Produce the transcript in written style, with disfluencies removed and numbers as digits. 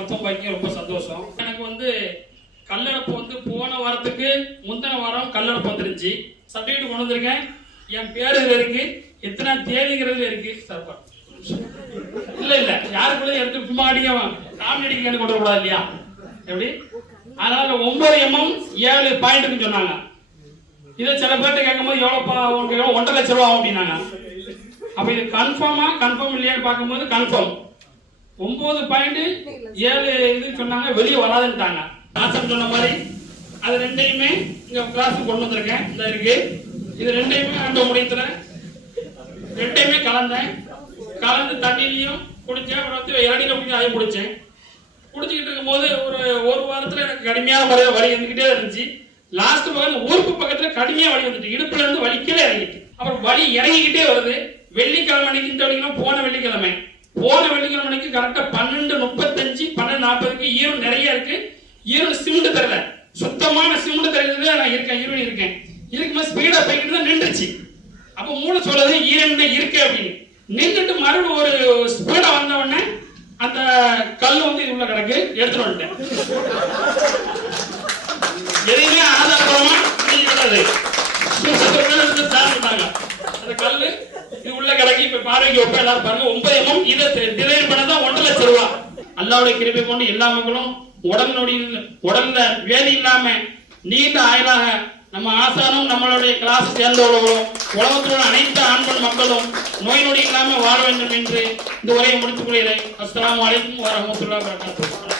மருத்துவம் பாக்கி ரொம்ப சந்தோஷம். எனக்கு வந்து கல்லடப்பு வந்து போன வாரத்துக்கு முந்தின வாரம் கல்லடப்பு வந்துருந்துச்சு. சர்டிஃபிகேட் கொண்டு வந்திருக்கேன். என் பேர் இதுல இருக்கு, எத்தனை தேதிங்கிறது இருக்கு. சார் இல்ல இல்ல யாருக்குள்ள எடுத்து சும்மா அடிக்க காமெடி அடிக்கலான்னு கொண்டு வரக்கூடாது இல்லையா? எப்படி? அதனால 9 mm 7 பாயிண்ட்னு சொன்னாங்க. இதை சில பேர்ட்ட கேட்கும்போது எவ்வளவு 1.5 லட்சம் ரூபா அப்படின்னாங்க. அப்ப இது கன்ஃபார்ம் இல்லையான்னு பார்க்கும்போது கன்ஃபார்ம் 9.7 இது சொன்னாங்க. வெளியே வராதுன்ட்டாங்க. ஆசம் சொன்ன மாதிரி அது ரெண்டையுமே இங்க கிளாஸ் கொண்டு வந்திருக்கேன். இந்த இருக்கு, இது ரெண்டையுமே அந்த முடியத்துல ரெண்டையுமே கலந்து தண்ணியிலையும் குடிச்சேன். அப்புறம் வந்து இளநீரை குடிச்சு அதையும் குடிச்சேன். குடிச்சுக்கிட்டு இருக்கும் போது ஒரு வாரத்துல எனக்கு கடுமையான முறையில் வலி வந்துகிட்டே இருந்துச்சு. லாஸ்ட் பக்கத்துல ஊருக்கு பக்கத்துல கடுமையா வலி வந்துட்டு இடுப்புல இருந்து வலிக்கவே இறங்கிட்டு, அப்புறம் வலி இறங்கிக்கிட்டே வருது. வெள்ளிக்கிழமை அன்னைக்கு இந்த வலிக்கணும். போன வெள்ளிக்கிழமை அன்னைக்கு கரெக்டா 12:35 12:40 ஈரம் நிறைய இருக்கு. ஈரம் சிமெண்ட் தரல, சுத்தமான சிமெண்ட் தரையில நான் இருக்கேன். இருக்கும்போது ஸ்பீடா போய்கிட்டு தான் நின்றுச்சு. அப்ப மூளை சொல்லுது ஈரம் இருக்கு அப்படின்னு. நின்றுட்டு மறுபடியும் ஒரு ஸ்பீடா வந்த உடனே அந்த கல் வந்து இது உள்ள கிடக்கு, எடுத்துட்டு வந்துட்டேன். எதையுமே ஆதாரமா அந்த கல்லு இது உள்ள கிடக்கு. இப்ப பார்வைக்கு ஒப்ப எல்லாரும் பாருங்க. 9 mm இதை டிசைன் பண்ணதான் 1.5 லட்சம் ரூபா. அல்லாஹ்வுடைய கிருபை கொண்டு எல்லா மக்களும் உடல்ல வேதி இல்லாம நீண்ட ஆயுளாக நம்ம ஆசானும் நம்மளுடைய கிளாஸ் சேர்ந்தவர்களும் உலகத்தில் உள்ள அனைத்து ஆண்கள் மக்களும் நோய் நொடி இல்லாமல் வாழ வேண்டும் என்று இந்த உரையை முடித்துக் கொள்கிறேன். அஸ்ஸலாமு அலைக்கும் வரஹ்மத்துல்லாஹி வபரகாத்துஹு.